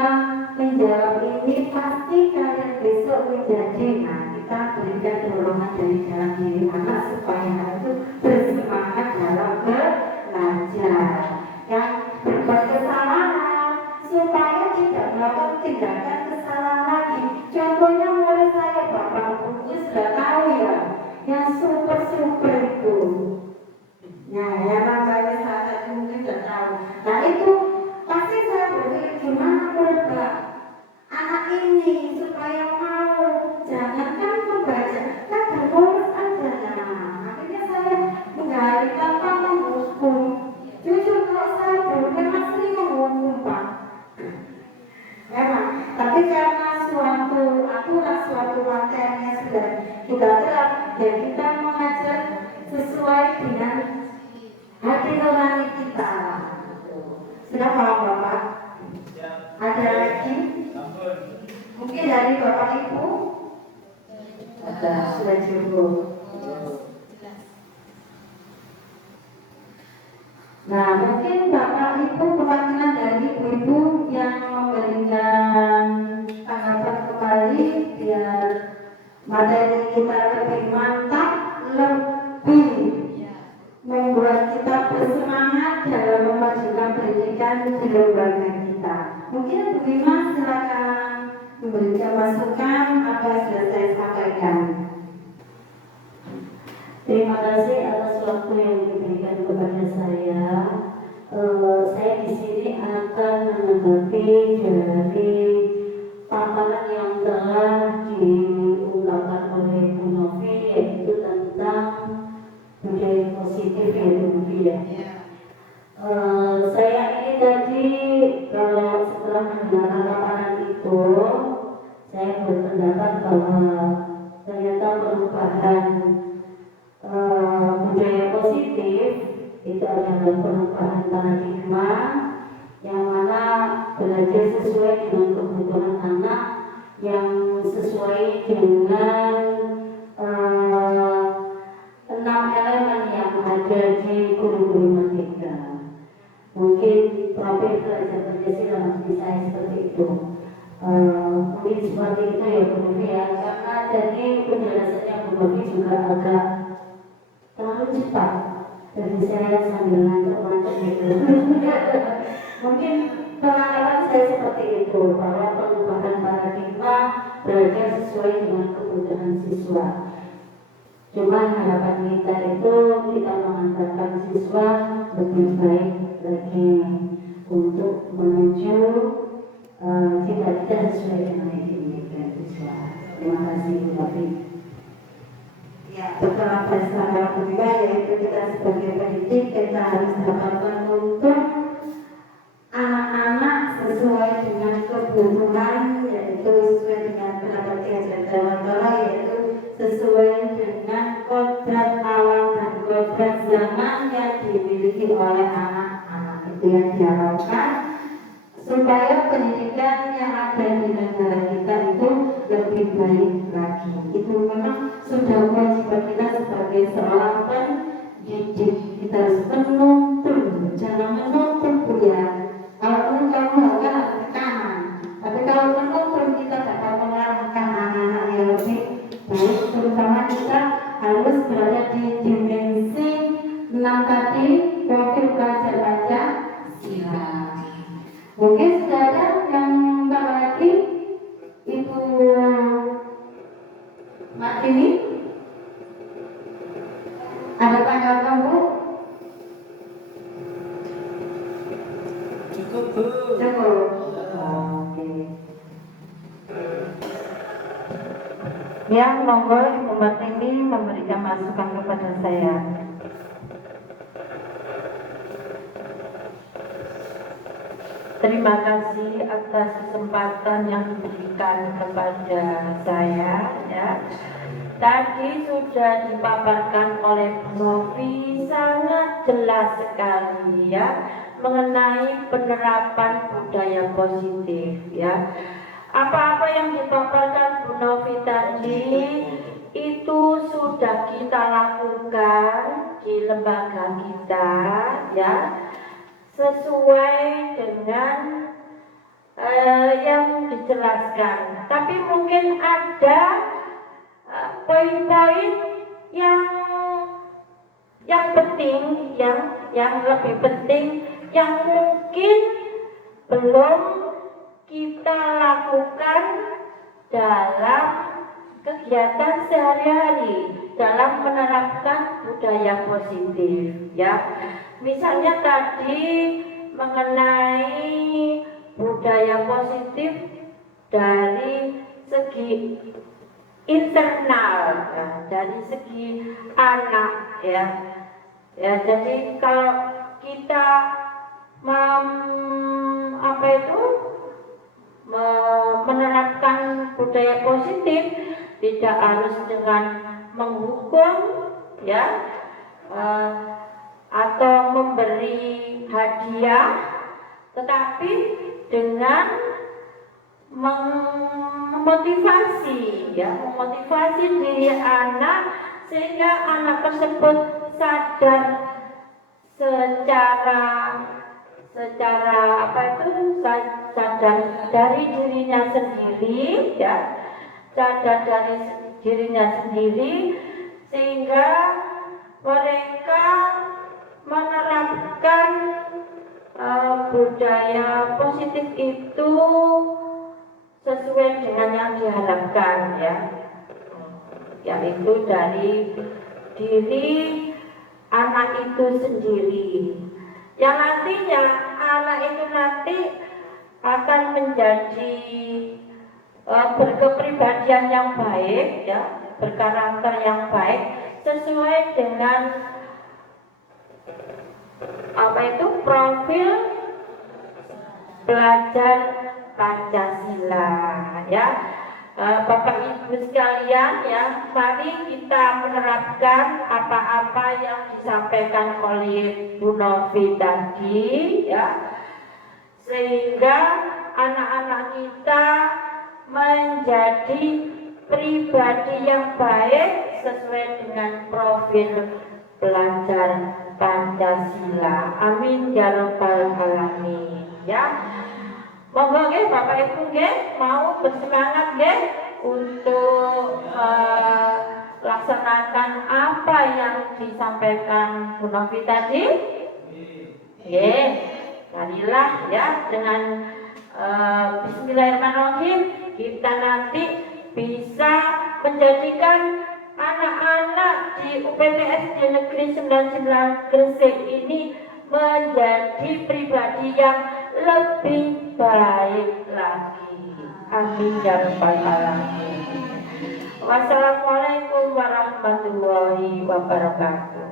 menjawab ini, pasti kalian besok menjadi. Nah, kita berikan dorongan dari dalam diri anak supaya itu bersemangat dalam belajar. Yang berbuat kesalahan supaya tidak melakukan tindakan kesalahan lagi. Contohnya murid saya, bapak ibu sudah tahu ya, yang super itu. Nah, yang namanya saat mungkin sudah tahu. Nah itu pasti saya berpikir gimana merubah anak ini supaya mau, jangankan membaca, kan berbolos aja. Nah, akhirnya saya menggali tanpa menghukum. Jujur kalau saya dulu memang sering menghukum Pak. Memang, tapi karena suatu aturan, suatu materi yang sudah kita terap, ya kita mengajar sesuai dengan hati nurani kita. Sudah paham Bapak? Ada lagi? Mungkin dari Bapak Ibu? Ada, sudah cukup. Nah, mungkin Bapak Ibu perwakilan dari Ibu yang memberikan tanggapan kembali biar materi kita lebih mantap, lebih membuat kita bersemangat dalam memajukan pendidikan di lembaga kita. Mungkin Bu Bima silakan memberikan masukan apa yang sudah saya sampaikan. Terima kasih atas waktu yang diberikan kepada saya. Saya di sini akan menanggapi dari paparan yang telah diungkapkan oleh Bu Novi, yaitu tentang budaya positif Indonesia. Saya ini tadi kalau setelah mendengar paparan itu, saya berpendapat bahwa ternyata perubahan budaya positif itu adalah perubahan paradigma yang mana belajar sesuai dengan kebutuhan anak, yang sesuai dengan 6 elemen yang ada di kurikulum Merdeka. Mungkin profil belajar Pancasila maksud saya seperti itu. Mungkin seperti itu ya Bu Novi ya, karena jadi penjelasannya Bu Novi juga agak terlalu cepat. Jadi saya sambil ngantuk gitu. Mungkin pengalaman saya seperti itu, bahwa perubahan paradigma belajar sesuai dengan kebutuhan siswa. Cuma harapan kita itu kita mengantarkan siswa lebih baik lagi untuk menuju cita-cita sesuai dengan siswa. Terima kasih Bu Novi. Ya, beberapa bersama juga, yaitu kita sebagai pendidik kita harus dapat menuntun anak-anak sesuai dengan kebutuhan, yaitu sesuai dengan pendapat Kiai Dewantara, yaitu sesuai dengan kodrat alam dan kodrat zaman yang dimiliki oleh anak-anak. Itu yang diharapkan supaya pendidikan yang ada di negara kita itu lebih baik lagi. Itu memang sudah kewajiban kita sebagai seorang pendidik. Kita harus menuntun, jangan menuntun ya. Kalau menuntun kan ada tekanan, tapi kalau menuntun kita dapat mengarahkan anak-anak yang lebih baik. Terutama kita harus berada di dimensi 6 tadi, profil belajar baca sila. Mungkin sudah ada yang tambah lagi, Ibu Martini? Ada tanggapan Bu? Cukup Bu. Cukup. Oke. Yang monggo Ibu Martini memberikan masukan kepada saya. Terima kasih atas kesempatan yang diberikan kepada saya ya. Tadi sudah dipaparkan oleh Bu Novi sangat jelas sekali ya mengenai penerapan budaya positif ya. Apa-apa yang dipaparkan Bu Novi tadi itu sudah kita lakukan di lembaga kita ya, sesuai dengan yang dijelaskan. Tapi mungkin ada poin-poin yang penting, yang lebih penting, yang mungkin belum kita lakukan dalam kegiatan sehari-hari dalam menerapkan budaya positif ya. Misalnya tadi mengenai budaya positif dari segi internal ya, dari segi anak ya. Ya, jadi kalau kita menerapkan budaya positif tidak harus dengan menghukum ya, atau memberi hadiah, tetapi dengan memotivasi ya, memotivasi diri anak sehingga anak tersebut sadar secara sadar dari dirinya sendiri ya, sadar dari dirinya sendiri sehingga mereka menerapkan budaya positif itu sesuai dengan yang diharapkan ya, yaitu dari diri anak itu sendiri, yang nantinya anak itu nanti akan menjadi berkepribadian yang baik ya, berkarakter yang baik sesuai dengan profil belajar Pancasila ya. Bapak Ibu sekalian ya, mari kita menerapkan apa-apa yang disampaikan oleh Bu Novi tadi ya, sehingga anak-anak kita menjadi pribadi yang baik sesuai dengan profil belajar Pancasila. Amin ya rabbal alamin ya. Monggo nggih Bapak Ibu nggih mau bersemangat nggih untuk laksanakan apa yang disampaikan Bu Novi tadi. Nggih, marilah ya dengan bismillahirrahmanirrahim kita nanti bisa menjadikan anak-anak di UPTSD Negeri 99 Gresik ini menjadi pribadi yang lebih baik lagi. Amin ya rabbal alamin. Wassalamualaikum warahmatullahi wabarakatuh.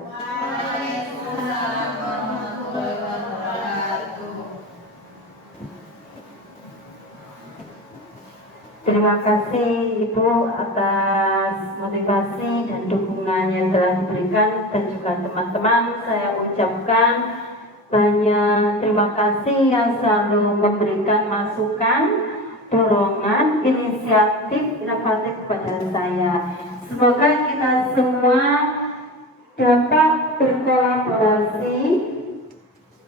Terima kasih Ibu atas motivasi dan dukungan yang telah diberikan, dan juga teman-teman saya ucapkan banyak terima kasih yang selalu memberikan masukan, dorongan, inisiatif, inovatif kepada saya. Semoga kita semua dapat berkolaborasi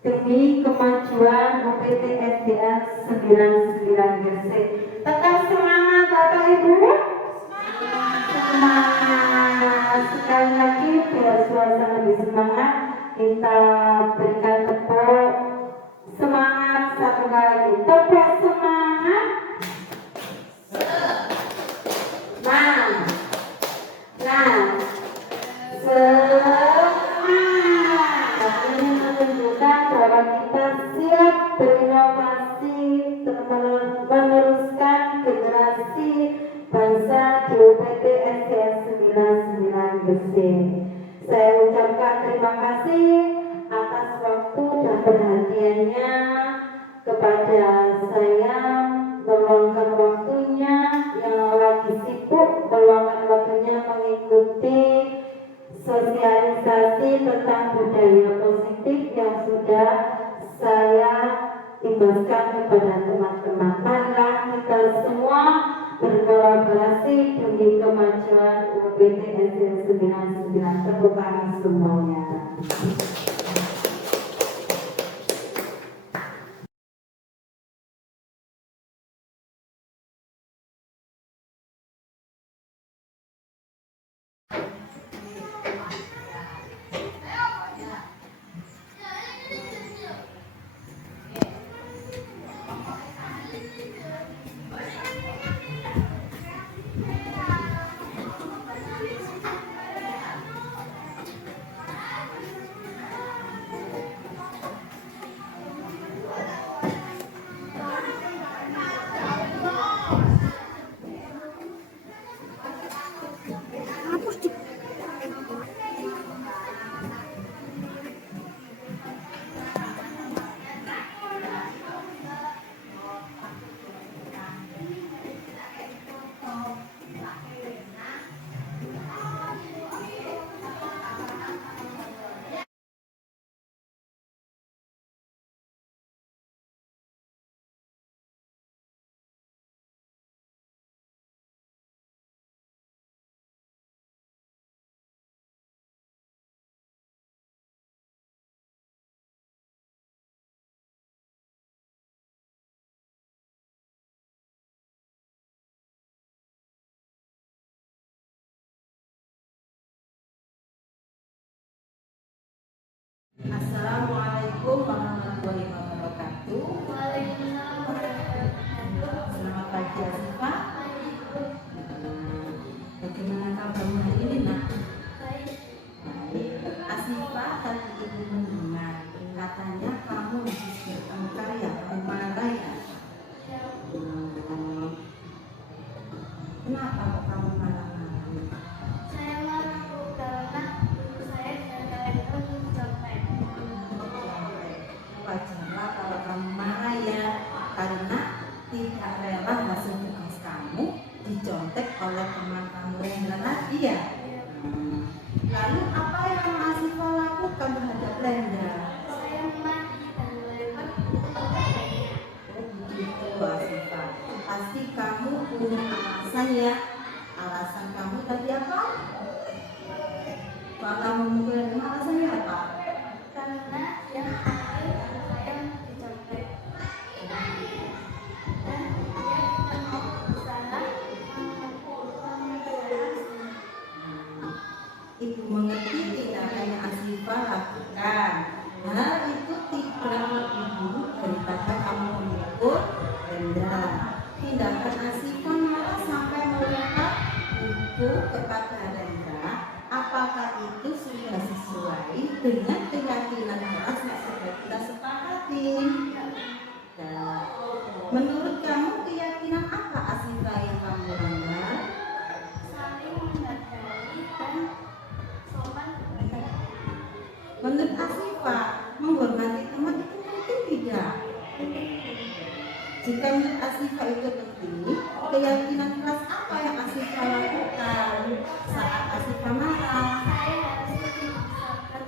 demi kemajuan UPT SDA 99 Gresik. Tetap semangat Bapak Ibu. Semangat. Sekali lagi biar suasana lebih semangat, kita berikan tepuk semangat satu kali lagi. Tepuk semangat. Semangat. Ini menunjukkan bahwa kita siap berinovasi, meneruskan generasi bangsa di UPT SDA 99 Gresik. Saya ucapkan terima kasih atas waktu dan perhatiannya kepada saya, meluangkan waktunya yang lagi sibuk, meluangkan waktunya mengikuti sosialisasi tentang budaya positif yang sudah saya imbaskan kepada teman-teman. Marilah kita semua berkolaborasi demi kemajuan UPT SDA 99. Tepuk tangan semuanya. Assalamualaikum warahmatullahi wabarakatuh. Selamat pagi Asifah. Bagaimana kabarmu hari ini nak? Baik. Asifah, tadi ibu mendengar katanya kamu habis bertengkar ya, kamu marah ya? Kenapa kok kamu marah-marah? Saya marah karena guru saya jangan sampai. Wajarlah kalau kamu marah ya, karena tidak rela hasil tugas kamu dicontek oleh teman kamu yang tadi ya. Lalu apa yang Asifah lakukan terhadap Lenda? Saya mati dan lewat Begitu Asifah, pasti kamu punya alasan ya. Alasan kamu tadi apa? Kalau kamu mungkin alasannya apa? karena yang akhir saya dicontek dan dia tidak mau salah Ibu mengerti tindakan yang Asifah lakukan. Hal itu tidak lebih buruk daripada kamu memukul Lenda. Tindakan Asifah malah sampai melempar buku kepada Lenda. Apakah itu sudah sesuai dengan keyakinan keras yang sudah kita sepakati? Nah, menurut kamu keyakinan apa Asifah yang kamu langgar? saling menghargai Jika menurut Asifah itu penting, keyakinan keras apa yang Asifah lakukan saat Asifah marah? Saya harus lebih bersabar.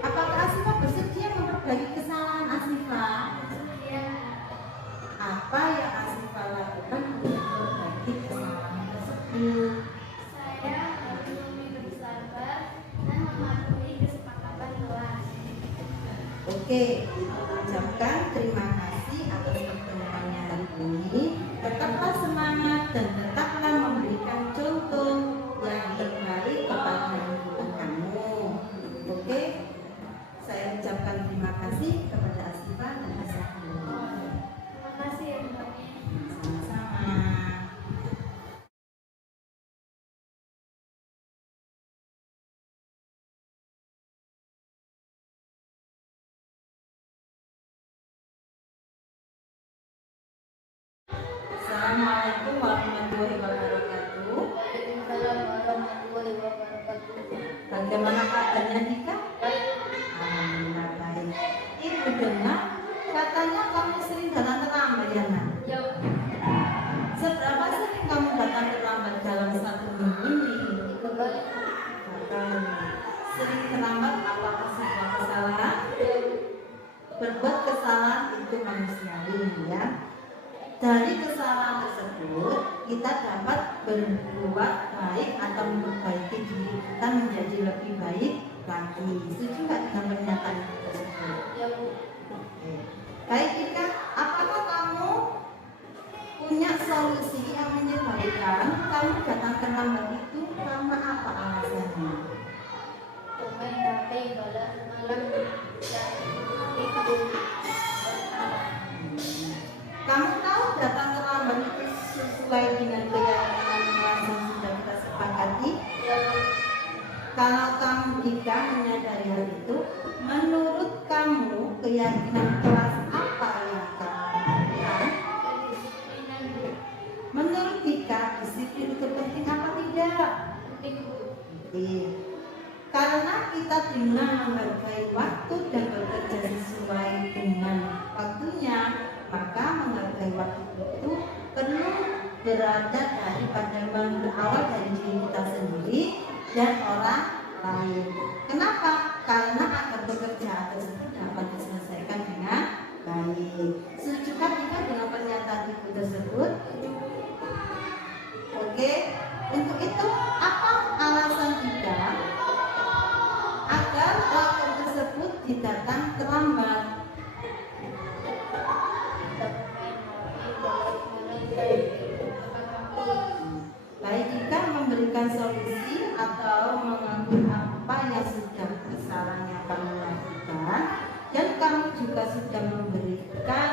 Apakah Asifah bersedia memperbaiki kesalahan Asifah? Ya, Apa yang Asifah lakukan untuk memperbaiki kesalahan tersebut? saya harus lebih bersabar dan mematuhi kesepakatan kelas. Oke, kita ucapkan terima kasih atas pertemuannya hari ini. Tetaplah semangat dan tetaplah memberikan contoh yang terbaik kepada lingkungan kamu. Oke, saya ucapkan terima kasih kepada Asifah dan Asafah. Terima kasih ya semuanya. Sama-sama. Assalamualaikum warahmatullahi wabarakatuh. Waalaikumsalam warahmatullahi wabarakatuh. Bagaimana kabarnya Dika? Alhamdulillah baik. Ibu dengar katanya kamu sering datang terlambat ya nak? Ya, Seberapa sering kamu datang terlambat dalam satu minggu ini? kembali. Bahkan sering terlambat apakah sebuah kesalahan? Berbuat kesalahan itu manusiawi ya. Dari kesalahan tersebut kita dapat berbuat baik atau memperbaiki diri kita menjadi lebih baik lagi. Setuju nggak dengan pernyataan tersebut? Ya, Bu. Oke. Baik Ika, apakah kamu punya solusi yang menyebabkan kamu datang terlambat itu karena apa alasannya? Pemain HP balas malam dan itu. Kamu tahu datang terlambat itu sesuai dengan keyakinan yang sudah kita sepakati? Ya, Bu. Kalau kamu tidak menyadari hal itu, menurut kamu keyakinan keras apa yang kamu lakukan? Kedisiplinan, Bu. Menurut Dika, disiplin itu penting apa tidak? Penting, Bu. Penting. Karena kita dengan menghargai waktu dan bekerja sesuai dengan waktunya, maka menghargai waktu itu perlu berada daripada berawal dari diri kita sendiri dan orang lain. Kenapa? Karena agar pekerjaan tersebut dapat diselesaikan dengan baik. Setujukah kita dengan pernyataan ibu tersebut? Oke. Untuk itu apa alasan kita agar waktu tersebut datang terlambat? Baik jika memberikan solusi atau mengakui apa yang sudah kesalahannya kamu lakukan, dan kamu juga sudah memberikan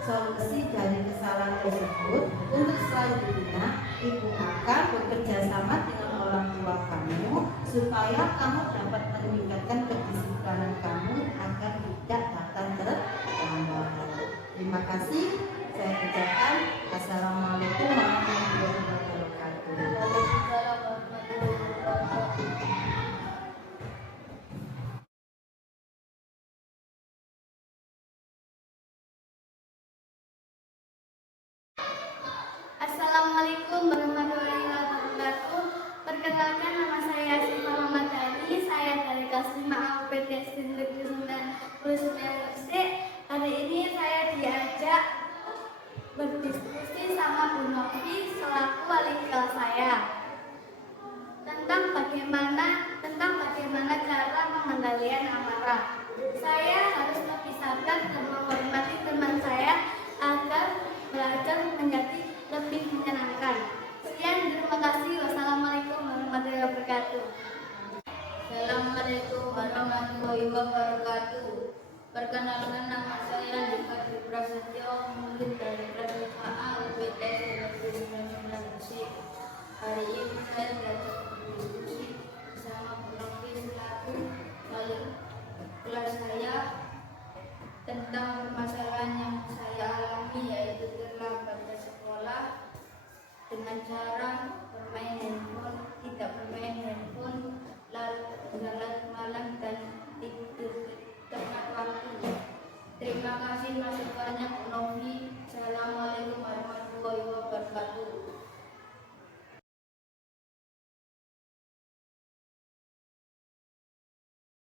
solusi dari kesalahan tersebut. Untuk selanjutnya, ibu akan bekerja sama dengan orang tua kamu supaya kamu dapat meningkatkan kedisiplinan kamu agar tidak datang terlambat. Terima kasih. Saya ucapkan assalamualaikum warahmatullahi wabarakatuh. Waalaikumsalam warahmatullahi wabarakatuh. Assalamualaikum warahmatullahi wabarakatuh. Perkenalkan, nama saya Sifah Muhammad Ali. Saya dari kelas 5 AUPT Negeri 99 Gresik. Hari ini saya diajak berdiskusi sama Bu Novi selaku wali kelas saya tentang bagaimana cara pengendalian amarah. Saya harus lebih sabar dan menghormati teman saya agar belajar menjadi lebih menyenangkan. Sekian, terima kasih. Wassalamualaikum warahmatullahi wabarakatuh. Assalamualaikum warahmatullahi wabarakatuh. Perkenalkan, nama saya Dika Prasetyo, murid dari